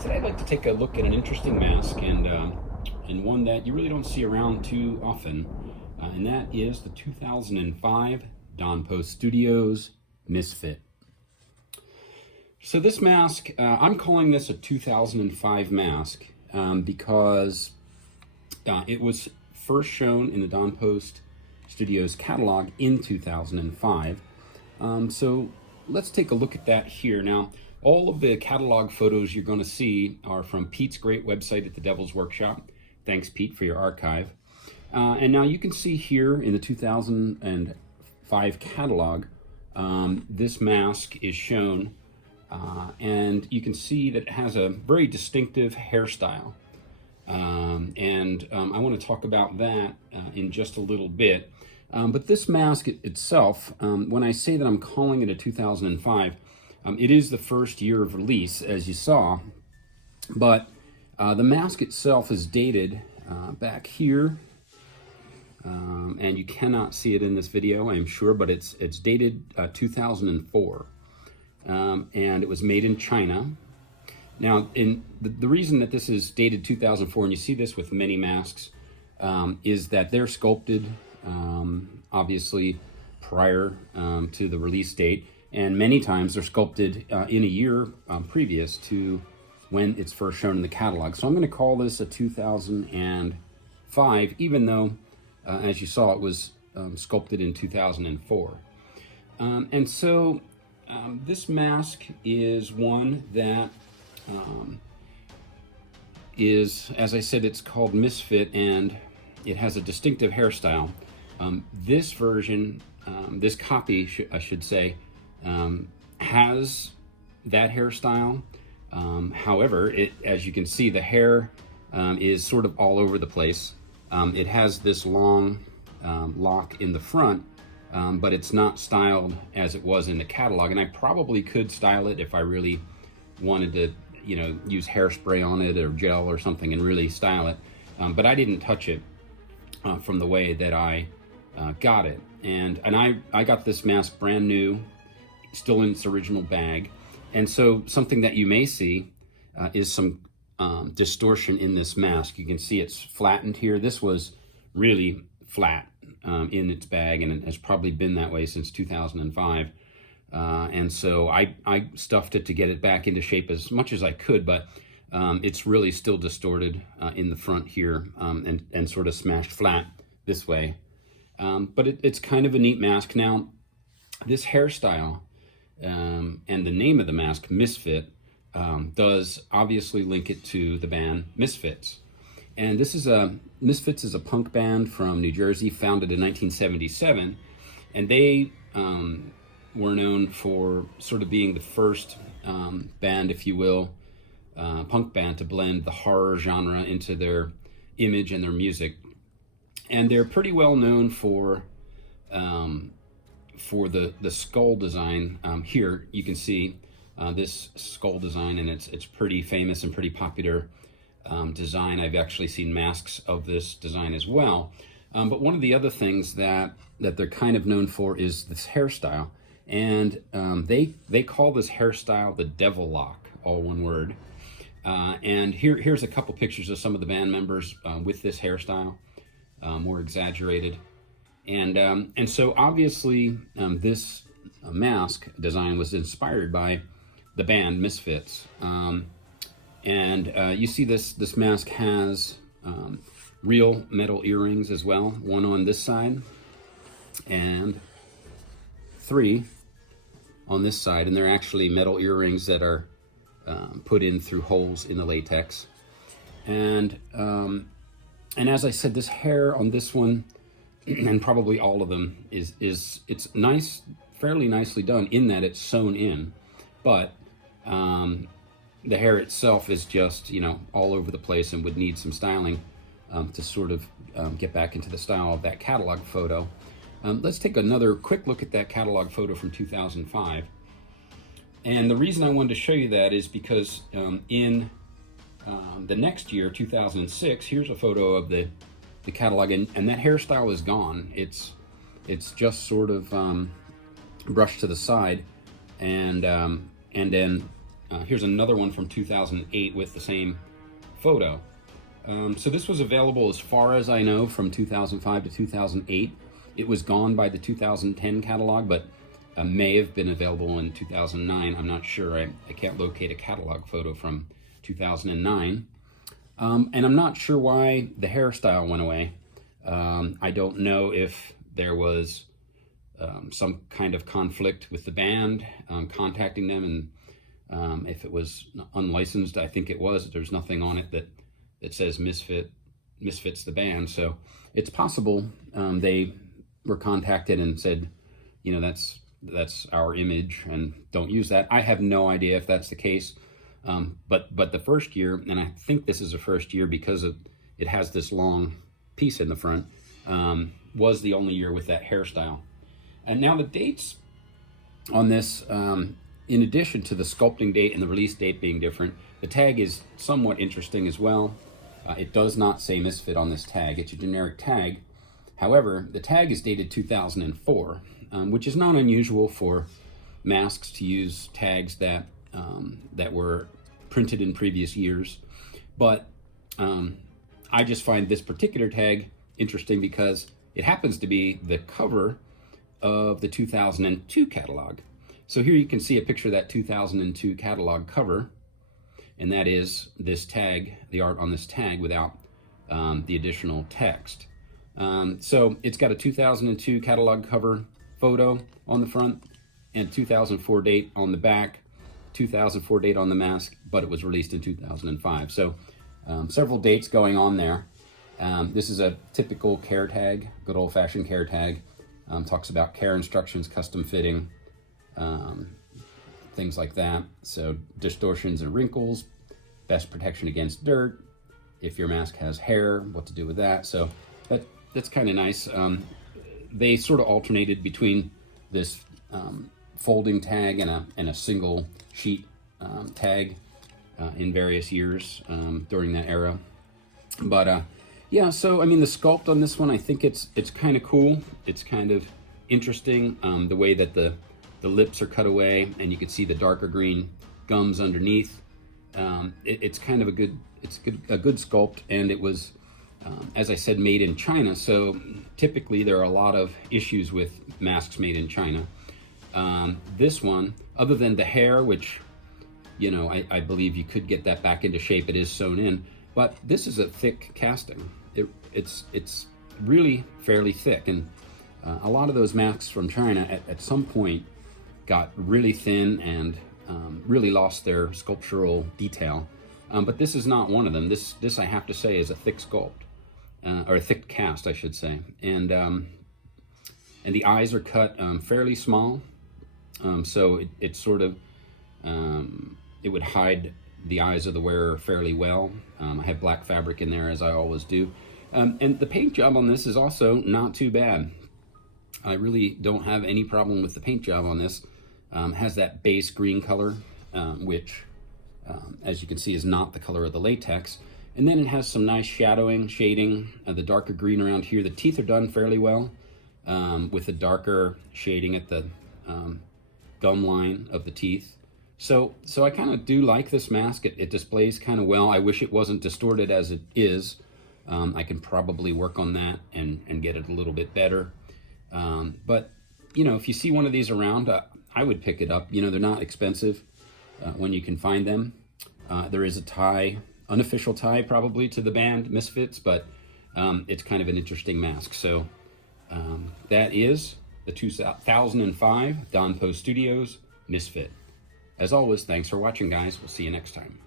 Today I'd like to take a look at an interesting mask and one that you really don't see around too often, and that is the 2005 Don Post Studios Misfit. So this mask, I'm calling this a 2005 mask because it was first shown in the Don Post Studios catalog in 2005. So let's take a look at that here. Now, all of the catalog photos you're going to see are from Pete's great website at the Devil's Workshop. Thanks, Pete, for your archive. And now you can see here in the 2005 catalog, this mask is shown, and you can see that it has a very distinctive hairstyle. I want to talk about that in just a little bit. But this mask itself, when I say that I'm calling it a 2005, it is the first year of release, as you saw, but the mask itself is dated back here, and you cannot see it in this video, I'm sure, but it's dated 2004, and it was made in China. Now, in the reason that this is dated 2004, and you see this with many masks, is that they're sculpted, obviously, prior to the release date. And many times they're sculpted in a year previous to when it's first shown in the catalog. So I'm going to call this a 2005, even though, as you saw, it was sculpted in 2004. This mask is one that is, as I said, it's called Misfit, and it has a distinctive hairstyle. This version, this copy, I should say, has that hairstyle. However, as you can see, the hair is sort of all over the place. It has this long lock in the front, but it's not styled as it was in the catalog. And I probably could style it if I really wanted to, use hairspray on it or gel or something and really style it. But I didn't touch it from the way that I got it. And I got this mask brand new, still in its original bag. And so something that you may see is some distortion in this mask. You can see it's flattened here. This was really flat in its bag, and it has probably been that way since 2005. And so I stuffed it to get it back into shape as much as I could, but it's really still distorted in the front here, and sort of smashed flat this way. But it's kind of a neat mask. Now, this hairstyle and the name of the mask, Misfit, does obviously link it to the band Misfits. And Misfits is a punk band from New Jersey, founded in 1977, and they were known for sort of being the first band, if you will, punk band to blend the horror genre into their image and their music. And they're pretty well known for the skull design. Here you can see this skull design, and it's pretty famous and pretty popular design. I've actually seen masks of this design as well. But one of the other things that they're kind of known for is this hairstyle. And they call this hairstyle the devil lock, all one word. And here's a couple pictures of some of the band members with this hairstyle, more exaggerated. And so obviously this mask design was inspired by the band Misfits. You see this mask has real metal earrings as well, one on this side and 3 on this side, and they're actually metal earrings that are put in through holes in the latex. And as I said, this hair on this one, and probably all of them, it's nice, fairly nicely done in that it's sewn in, but the hair itself is just, all over the place and would need some styling to sort of get back into the style of that catalog photo. Let's take another quick look at that catalog photo from 2005. And the reason I wanted to show you that is because in the next year, 2006, here's a photo of the catalog, and that hairstyle is gone. It's just sort of brushed to the side, and then Here's another one from 2008 with the same photo. So this was available, as far as I know, from 2005 to 2008. It was gone by the 2010 catalog, but may have been available in 2009. I'm not sure. I can't locate a catalog photo from 2009. And I'm not sure why the hairstyle went away. I don't know if there was some kind of conflict with the band contacting them, and if it was unlicensed. I think it was. There's nothing on it that says Misfit's the band, so it's possible they were contacted and said, you know, that's our image and don't use that. I have no idea if that's the case, but the first year, and I think this is the first year because it has this long piece in the front, was the only year with that hairstyle. And now the dates on this, in addition to the sculpting date and the release date being different, the tag is somewhat interesting as well. It does not say Misfit on this tag. It's a generic tag. However, the tag is dated 2004, which is not unusual for masks to use tags that were printed in previous years. But I just find this particular tag interesting because it happens to be the cover of the 2002 catalog. So here you can see a picture of that 2002 catalog cover, and that is this tag, the art on this tag without the additional text. So it's got a 2002 catalog cover photo on the front and 2004 date on the back, 2004 date on the mask, but it was released in 2005. So several dates going on there. This is a typical care tag, good old-fashioned care tag. Talks about care instructions, custom fitting, things like that. So distortions and wrinkles, best protection against dirt, if your mask has hair, what to do with that. So that's kind of nice. They sort of alternated between this folding tag and a single sheet tag in various years during that era. But yeah, so I mean, the sculpt on this one, I think it's kind of cool. It's kind of interesting, the way that the lips are cut away, and you can see the darker green gums underneath. It's kind of a good sculpt, and it was, as I said, made in China. So typically there are a lot of issues with masks made in China. This one, other than the hair, which, you know, I believe you could get that back into shape. It is sewn in, but this is a thick casting. It's really fairly thick, and a lot of those masks from China at some point got really thin and really lost their sculptural detail. But this is not one of them. This I have to say is a thick sculpt, or a thick cast, I should say. And the eyes are cut fairly small, so it sort of it would hide the eyes of the wearer fairly well. I have black fabric in there, as I always do. And the paint job on this is also not too bad. I really don't have any problem with the paint job on this. Has that base green color, which, as you can see, is not the color of the latex. And then it has some nice shadowing, shading, the darker green around here. The teeth are done fairly well, with the darker shading at the gum line of the teeth. So I kind of do like this mask. It displays kind of well. I wish it wasn't distorted as it is. I can probably work on that and get it a little bit better. But, you know, if you see one of these around, I would pick it up. You know, they're not expensive when you can find them. There is a tie, unofficial tie probably to the band Misfits, but it's kind of an interesting mask. So that is the 2005 Don Post Studios Misfit. As always, thanks for watching, guys. We'll see you next time.